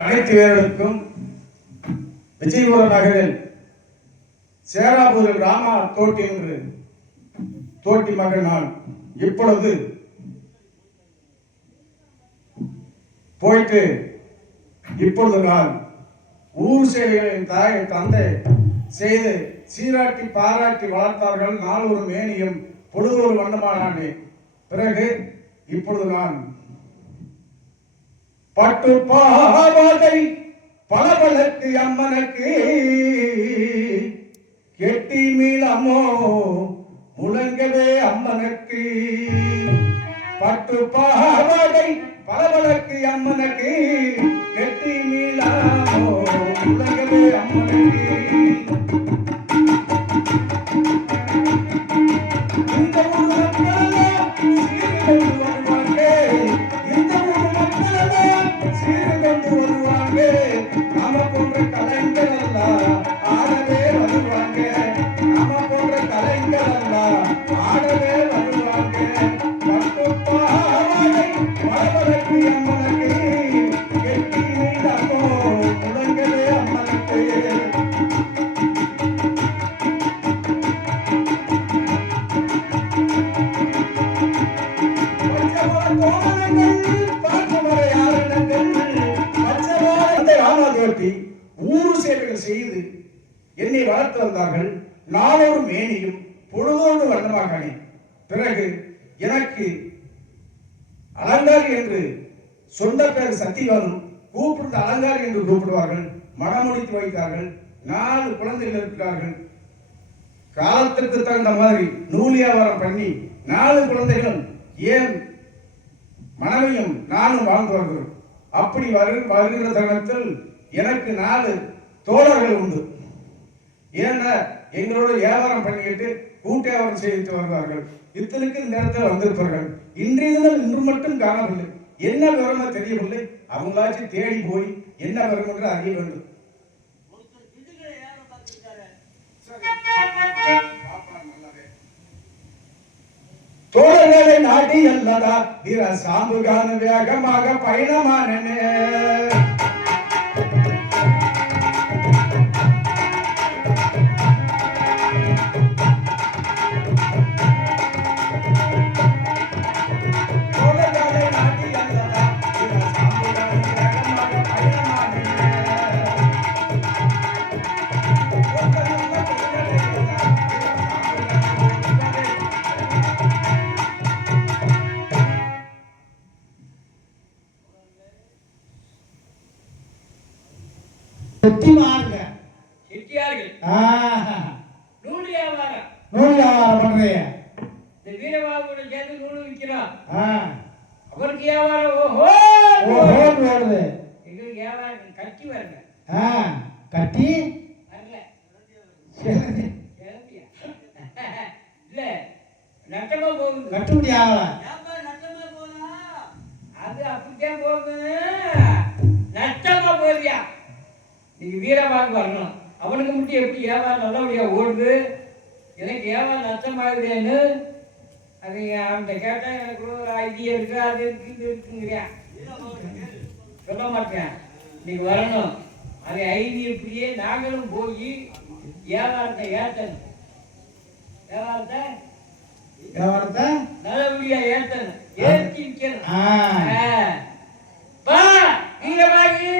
அனைத்து வீரர்களுக்கும் விஜயபுரம் நகரில் சேராபுரம் ராமா தோட்டி என்று தோட்டி மகன் நான் இப்பொழுது போயிட்டு இப்பொழுது நான் ஊர் சேவைகளின் தாய் தந்தை செய்து சீராட்டி பாராட்டி வளர்த்தார்கள். நான் ஒரு மேனியும் பொழுது ஒரு வண்ணமானே. பிறகு இப்பொழுது நான் பட்டு பாவாடை பளபளக்கு அம்மனுக்கு கெட்டி மீளமோ முழங்கவே அம்மனுக்கு. பட்டு பாவாடை பளபளக்கு அம்மனுக்கு கெட்டி மீளமோ முழங்கவே அம்மனுக்கு. இந்த ஊர் மக்களெல்லாம் சீர்கொண்டு வருவாங்க, இந்த ஊர் மக்களெல்லாம் சீர்கொண்டு வருவாங்க. நாம போன்ற கலைஞர் எல்லாம் ஆடவே வருவாங்க, நாம போன்ற கலைஞர் எல்லாம் ஆடவே வருவாங்க. பட்டு பாவாடை பளபளக்கு அம்மனுக்கு கெட்டி மீளமோ முழங்கவே அம்மனுக்கு. ஊர் சேவைகள் செய்து என்னை வளர்த்து வந்தார்கள். நாளொரு மேனியும் பொழுதோடு வண்ணமாகானே. பிறகு எனக்கு அலங்காரி என்று சொந்த பேர் சத்தியவானும் கூப்பிட்டு அலங்காரி என்று கூப்பிடுவார்கள். மனமுடித்து வைத்தார்கள். 4 குழந்தைகள் இருக்கிறார்கள். காலத்திற்கு தகுந்த மாதிரி நூல் வியாபாரம் பண்ணி 4 குழந்தைகளும் ஏன் மனைவியும் நானும் வாழ்ந்து வருகிறோம். அப்படி வருகிற தருணத்தில் எனக்கு 4 தோழர்கள் உண்டு. ஏன்னா எங்களோட வியாபாரம் பண்ணிக்கிட்டு கூட்டு வியாபாரம் செய்துட்டு வருவார்கள். இத்தனைக்கு இந்த இடத்துல வந்திருப்பார்கள். இன்றைய தினம் இன்று மட்டும் காணவில்லை. என்ன விவரம் தெரியவில்லை. அவங்களாச்சும் தேடி போய் என்ன விவரம் என்று அறிய வேண்டும். தோழர்களை நாடி அல்லதா வீர சாம்புகான வேகமாக பயணமானே. நூல் வியாபாரம் பண்றீங்க. இந்த வீரபாபுட சேர்ந்து நூல் விற்கிறோம். அவருக்கு வியாபாரம் ஓஹோ வருது. எங்களுக்கு வியாபாரம் கட்டி வருங்க. கட்டி வரல இல்ல நட்டமா போகுது. கட்டுப்படி ஆகல. நட்டமா போனா அது அப்படித்தான் போகுது. நட்டமா போதியா நீங்க வீரபாபு வரணும். அவனுக்கு மட்டும் எப்படி வியாபாரம் நல்லபடியா ஓடுது, எனக்கு வியாபாரம் நஷ்டமாகுதுன்னு அது அவன்கிட்ட கேட்டா எனக்கு ஒரு ஐடியா இருக்கு, அது இருக்கு, இது இருக்குங்கிறியா. சொல்ல மாட்டேன். நீங்க வரணும். அது ஐடியா இப்படியே நாங்களும் போய் வியாபாரத்தை ஏற்றணும். வியாபாரத்தை நல்லபடியா ஏற்றணும். ஏற்றி விற்கணும். வீரபாகி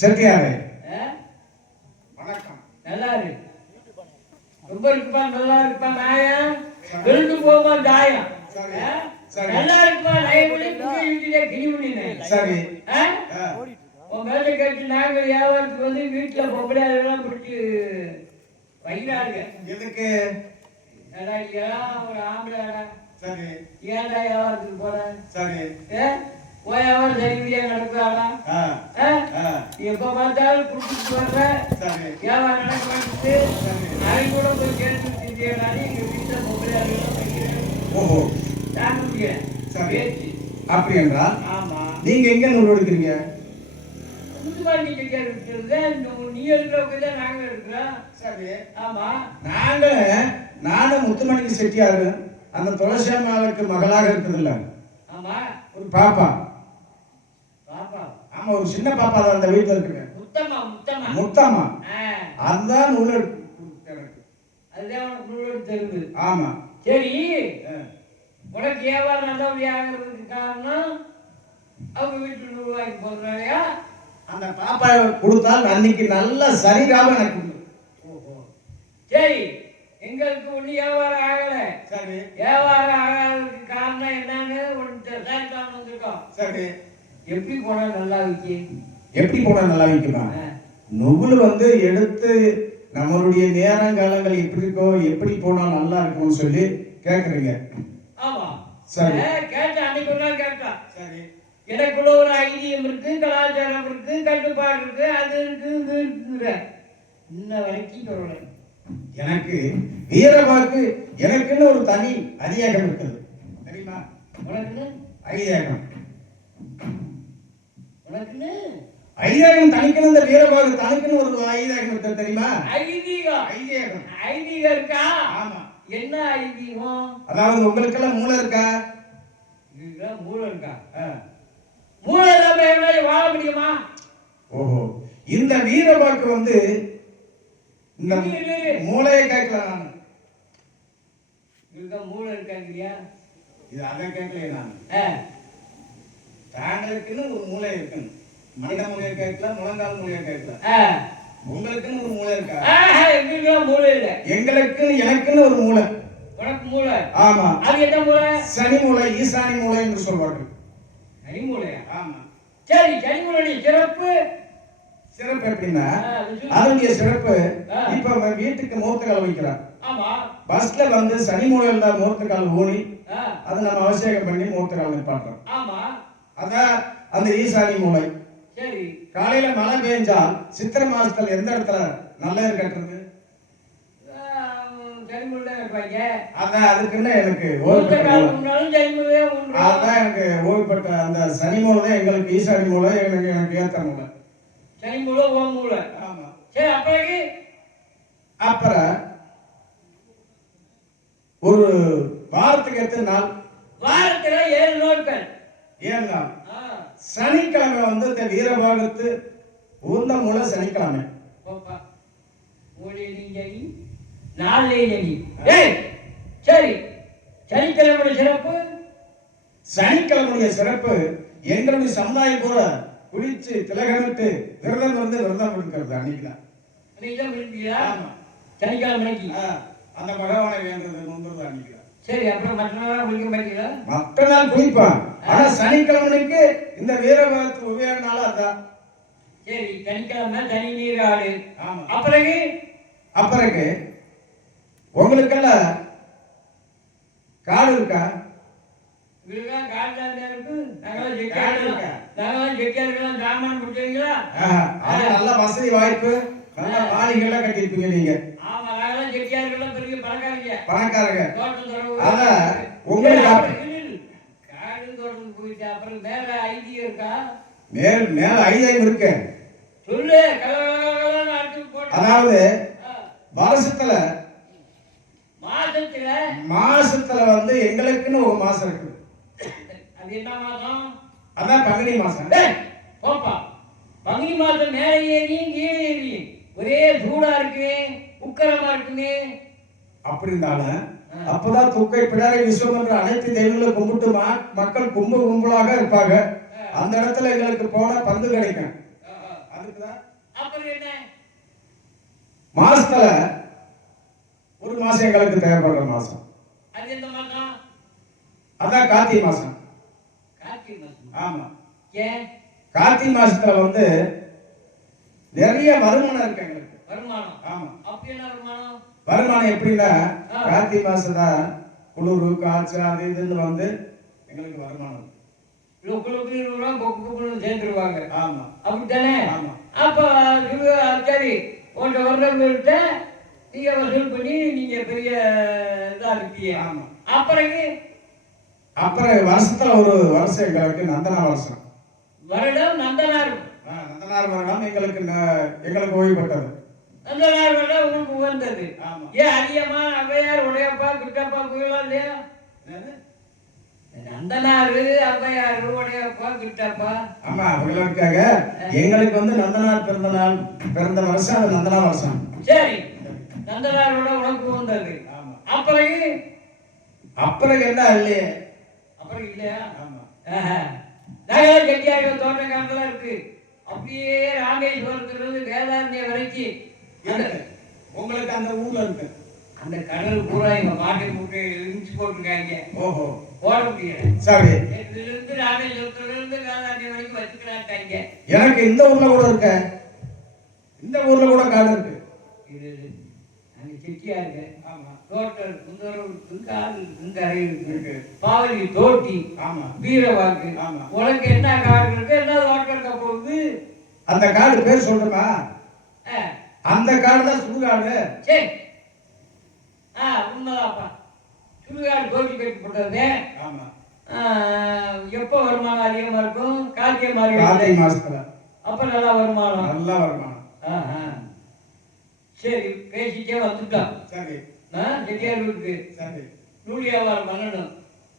செட்டியாரே வணக்கம். நல்லா இருக்கு. ரொம்ப இருக்குப்பா, நல்லா இருக்குப்பா. நாயம் வெளுத்து போமா தாயம். நல்லா இருக்குப்பா. சரி உன் மேல கேட்டு நாங்க வியாபாரத்துக்கு வந்து வீட்டுல பொம்பளை எல்லாம் பிடிச்சி வைக்கிறாங்க. எதுக்கு? ஒரு ஆம்பளை சரி ஏன்டா வியாபாரத்துக்கு போற? சரி வியாபாரம் சரியா நடக்குறாடா? எப்ப பார்த்தாலும் குடிச்சிட்டு வர்ற வியாபாரம் நடக்க மாட்டேங்குது. நான் கூட போய் கேட்டு எங்க வீட்டுல பொம்பளை ஓஹோ தாங்க முடியல. அப்படி என்றால் ஆமா நீங்க எங்க நூல் எடுக்கிறீங்க? முத்துமாரி நீ எடுக்கிறவங்க நாங்க எடுக்கிறோம். சரி ஆமா நானும் முத்துமணிக்கு செட்டியாரு அந்த துளசி அம்மாவுக்கு மகளாக இருக்குதுல்ல, ஆமா ஒரு பாப்பா பாப்பா ஆமா, ஒரு சின்ன பாப்பா தான் அந்த வீட்டுல இருக்குங்க. முத்தம்மா முத்தம்மா. ஆ, அந்த நூல் எடுத்து எனக்கு. அதுதான் உனக்கு நூல் தெரியுது. ஆமா. சரி, ஆ. உனக்கு வியாபாரம் நல்லபடி ஆகிறதுக்கு காரணம் அவங்க வீட்டுல நூல் வாங்கி போடுறாயா? அந்த பாப்பா கொடுத்தால் அன்னைக்கு நல்ல சரிராம எனக்கு உண்டு. ஓஹோ. சரி, எங்களுக்கு ஒண்ணு வியாபாரம் ஆகல. சரி வியாபாரம் ஆகாததுக்கு காரணம் என்னன்னு ஒன்று சரிதான் வந்திருக்கோம். சரி. எப்படி போனா நல்லா விக்கி? எப்படி போனா நல்லா விக்குமா? நூல் வந்து எடுத்து நம்மளுடைய நேரங்காலங்கள் எப்படி இருக்கோ, எப்படி போனா நல்லா இருக்கும்னு சொல்லி கேக்குறீங்க. ஆமா. சரி. கேட்டேன், அன்னைக்கு ஒரு நாள் கேட்டேன். சரி. எனக்குள்ள ஒரு ஐதீகம் இருக்கு, கலாச்சாரம் இருக்கு, கட்டுப்பாடு இருக்கு, அது இருக்கு, இது இருக்குங்கிற இன்ன வரைக்கும் சொல்லலை. எனக்கு வீரவாக்கு எனக்குன்னு ஒரு தனி அதிகாரம் இருக்குது தெரியுமா? உனக்குன்னு ஐதீகம். உனக்குன்னு ஐதீகம் தனிக்குன்னு இந்த வீரவாக்கு தனிக்குன்னு ஒரு ஐதீகம் இருக்குது தெரியுமா? ஐதீகம். ஐதீகம். ஐதீகம் இருக்கா? ஆமா. என்ன ஐதீகம்? அதாவது உங்களுக்கெல்லாம் மூளை இருக்கா? இதுதான் மூளை இருக்கா? ஆ. மூளை இல்லாம என்னால வாழ முடியுமா? ஓஹோ. இந்த வீரவாக்கு வந்து இந்த மூளையை கேட்கல நான். இதுதான் மூளை இருக்காங்கறியா? இது அதை கேட்கல நான். தாங்களுக்குன்னு ஒரு மூளை இருக்குன்னு மண்ட மூளையை கேட்கல, முழங்கால் மூளையை கேட்கல. உங்களுக்குன்னு ஒரு மூளை இருக்கா? எங்களுக்கு மூளை இல்ல. எங்களுக்குன்னு எனக்குன்னு ஒரு மூளை. உனக்கு மூளை? ஆமா. அது என்ன மூளை? சனி மூளை, ஈசானி மூளை என்று சொல்வார்கள். சனி மூளையா? ஆமா. சரி, சனி மூளையுடைய சிறப்பு சிறப்பு எப்படின்னா, அதனுடைய சிறப்பு இப்ப வீட்டுக்கு மூர்த்தக்கால் வைக்கிறார். ஆமா. பஸ்ல வந்து சனி மூலையில தான் மூர்த்தக்கால் ஊனி அதை நம்ம அபிஷேகம் பண்ணி மூர்த்தக்கால் நிப்பாட்டுறோம். ஆமா. அதான் அந்த ஈசானி மூலை. சரி. காலையில மழை பெஞ்சா சித்திரை மாசத்துல எந்த இடத்துல நல்ல கட்டுறது? சனி மூலை இருப்பாங்க. அதான் அதுக்குன்னு எனக்கு அதான் எனக்கு ஓய்வுபட்ட அந்த சனி மூலை தான் எங்களுக்கு ஈசானி மூலை, எனக்கு ஏத்த மூலை. சனி மூலை ஓம் மூலை. ஆமா. சரி, அப்புறம் அப்புறம் ஒரு வாரத்துக்கு எத்தனை நாள்? வாரத்துல 7 நாட்கள். 7 நாள். சனிக்கிழமை வந்து இந்த வீரபாகத்து உந்த மூலை சனிக்கிழமை. சரி, சனிக்கிழமை சிறப்பு. சனிக்கிழமைய சிறப்பு எங்களுடைய சமுதாயம் கூட குளிச்சு திலகமிட்டு விரதம் இருக்கிறது அன்னைக்குதான். சனிக்கிழமை அந்த பகவானை வேண்டது நொந்துறது அன்னைக்குதான். சரி, அப்புறம் மற்ற நாள் குளிக்க மாட்டீங்களா? மற்ற நாள் குளிப்பான். ஆனா சனிக்கிழமைக்கு இந்த வீரபாகத்து உபயோக நாள் அதான். சரி, சனிக்கிழமை தனி நீராடு. ஆமா. அப்புறகு உங்களுக்கெல்லாம் காடு இருக்கா? நல்ல வசதி வாய்ப்பு, நல்ல மாளிகைலாம் கட்டிருப்பீங்க நீங்க. பணக்காரங்க. அதான் உங்களுக்கு மேல ஐதீகம் இருக்கு. அதாவது வருஷத்துல மாசத்துல வந்து எங்களுக்குன்னு ஒரு மாசம் இருக்கு. அது என்ன மாசம்? அதான் பங்குனி மாசம். போப்பா, பங்குனி மாசம் மேல ஏறியும் கீழே ஏறியும் ஒரே சூடா இருக்கு, உக்கரமா இருக்குமே. அப்படி இருந்தாலும் அப்பதான் துக்கை பிடாரை விஸ்வம் என்ற அனைத்து தெய்வங்களை கும்பிட்டு மக்கள் கும்பலாக இருப்பாங்க. அந்த இடத்துல எங்களுக்கு போன பங்கு கிடைக்கும். அதுக்குதான் மாசத்துல ஒரு மாசம் எங்களுக்கு தேவைப்படுற மாசம். அது எந்த மாசம்? அதான் கார்த்திகை மாசம். கார்த்திகை மாசம். ஆமா. ஏன்? கார்த்திகை மாசத்துல வந்து நிறைய வருமானம் இருக்கு எங்களுக்கு. வருமானம்? ஆமா. அப்படி என்ன வருமானம்? வருமானம் எப்படின்னா, கார்த்திகை மாசம் தான் குளிர் காய்ச்ச அது இதுன்னு வந்து எங்களுக்கு வருமானம். சேர்ந்துருவாங்க. ஆமா. அப்படித்தானே? ஆமா. அப்ப சரி, ஒன்ற வருடங்கள்கிட்ட நீங்க வசூல் பண்ணி நீங்க பெரிய இதா இருக்கீங்க. ஆமா. அப்புறம் வருஷத்துல ஒரு வருஷம் எங்களுக்கு நந்தனா வருஷம். வருடம் நந்தனார். நந்தனார் வருடம் எங்களுக்கு ஓய்வுபட்டது. நந்தனார் வருடம் உங்களுக்கு உகந்தது. ஏன் அதிகமா அவையார், உடையப்பா, குட்டப்பா கோயிலாம் இல்லையா? நந்தனாரு அவ்வையாரு உடையப்பா கிட்டப்பா. ஆமா அவங்களுக்காக எங்களுக்கு வந்து நந்தனார் பிறந்த வருஷம் அது நந்தனா வருஷம். சரி, நந்தனாரோட உனக்கு வந்தது. ஆமா. அப்புறம் என்ன இல்லையே? அப்புறம் இல்லையா? ஆமா. நகர செட்டியார் தோட்டக்காரங்களா இருக்கு. அப்படியே ராமேஸ்வரத்துல இருந்து வேதாரண்யம் வரைக்கும் உங்களுக்கு அந்த ஊர்ல இருக்கு. அந்த கடல் பூரா எங்க பாட்டை மூட்டை இடிச்சு போட்டிருக்காங்க. ஓஹோ. போட முடியல. சரி. இதுல இருந்து ராமேஸ்வரத்துல இருந்து வேதாரண்யம் வரைக்கும் வச்சுக்கிறாங்க. எனக்கு இந்த ஊர்ல கூட இருக்க. இந்த ஊர்ல கூட காடு இருக்கு. இது அங்க செட்டியா இருக்கு. ஆமா. தோட்டம் சுந்தரம் காடு கரை இருக்கு. பாவலி தோட்டி. ஆமா. வீரவாக்கு. ஆமா. உனக்கு என்ன காடு இருக்கு, என்ன தோட்டம் இருக்க போகுது? அந்த காடு பேர் சொல்றமா? அந்த காடு தான் சுடுகாடு. சரி. உண்மைதாப்பா. சுடுகாடு தோட்டி கட்டப்பட்டது. ஆமா. எப்போ வருமானம் அதிகமா இருக்கும்? கார்த்திகை மாசத்துல. அப்ப நல்லா வருமானம். நல்லா வருமானம். சரி, பேசிட்டே வந்துட்டோம். சரி. செட்டியார் வீட்டுக்கு. சரி. நூல் வியாபாரம் பண்ணணும்.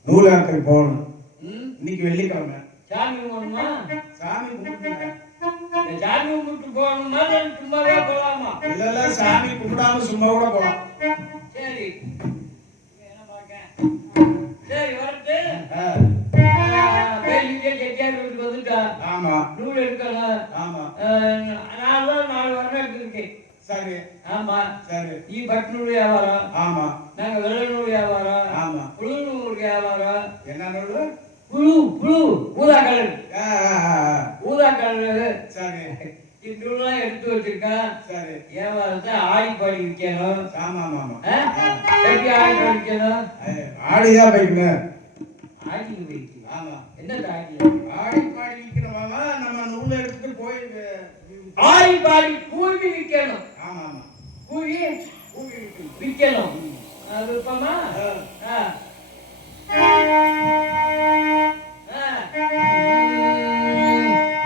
நூலாத்துக்கு போகணும். இன்னைக்கு வெள்ளிக்கிழமை. சாமி கும்பிடணுமா? சாமி கும்பிட்டு சாமி கும்பிட்டு போகணுமா, சும்மாவே போகலாமா? இல்ல சாமி கும்பிடாம சும்மா கூட போகலாம். சரி. என்ன பார்க்க? சரி, வரட்டு. பேசிட்டே செட்டியார் வீட்டுக்கு வந்துட்டா. ஆமா. நூல் எடுக்கணும். ஆமா. நாலு வருடம் எடுத்துருக்கேன். சரி. ஆமா. சரி. நீ பட்டு நூல் வியாபாரம். ஆமா. நாங்க வெள்ளை நூல் வியாபாரம். ஆமா. புழு நூல் வியாபாரம். என்ன நூல்? புழு ஊதா கலர். ஊதா கலர். சரி. இந்த நூல்லாம் எடுத்து வச்சிருக்கேன். சரி. வியாபாரத்தை ஆடி பாடி விற்கணும். ஆமா ஆமா. எப்படி ஆடி பாடி விற்கணும்? ஆடிதான் வைக்கணும். ஆடி வைக்கணும். ஆமா. என்ன ஆடி? ஆடி பாடி விற்கணுமாமா? நம்ம நூலை எடுத்துட்டு போய் ஆடி பாடி கூவி விற்கணும். ஆமா ஆமா. கூவி விற்கணும். அது இப்பமா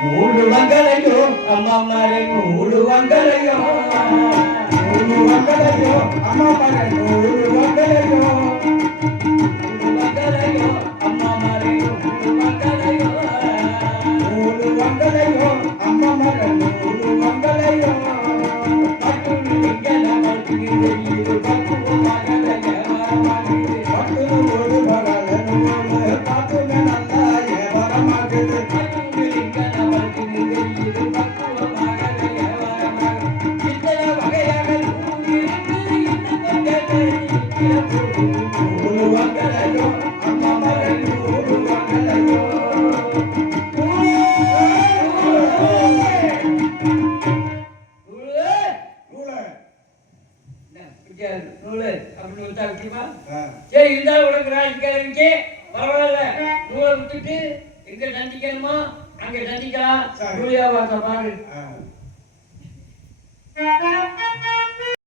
நூறு வங்களையோ அம்மா மாறே, நூறு வங்களையோ, நூறு வங்களையோ அம்மா மாறே, நூறு வங்களையோ, நூறு வங்களையோ அம்மா மாறே, நூறு வங்களையோ, நூறு வங்களையோ அம்மா மாறே, நூறு வங்களையோ, பட்டு விங்கல பட்டு வெளியிடு பட்டு மகள ஏவரமாகுது, பட்டு ஒரு மகள நூறு பட்டு நல்லா ஏவரமாகுது, பட்டு விங்கல பட்டு வெளியிடு பட்டு மகள ஏவரமாகுது, இத்தனை வகையாக நூறு இருக்கு இன்னும் கொஞ்சம் நூறு வங்களையோ அம்மா மாறே, நூறு வங்களையோ, சரி. இருந்தாலும் உனக்கு ராஜ்காரனுக்கு பரவாயில்ல. நூலை விட்டுட்டு எங்க சந்திக்கணுமோ அங்க சந்திக்கலாம். நூலியா வார்த்தை பாரு.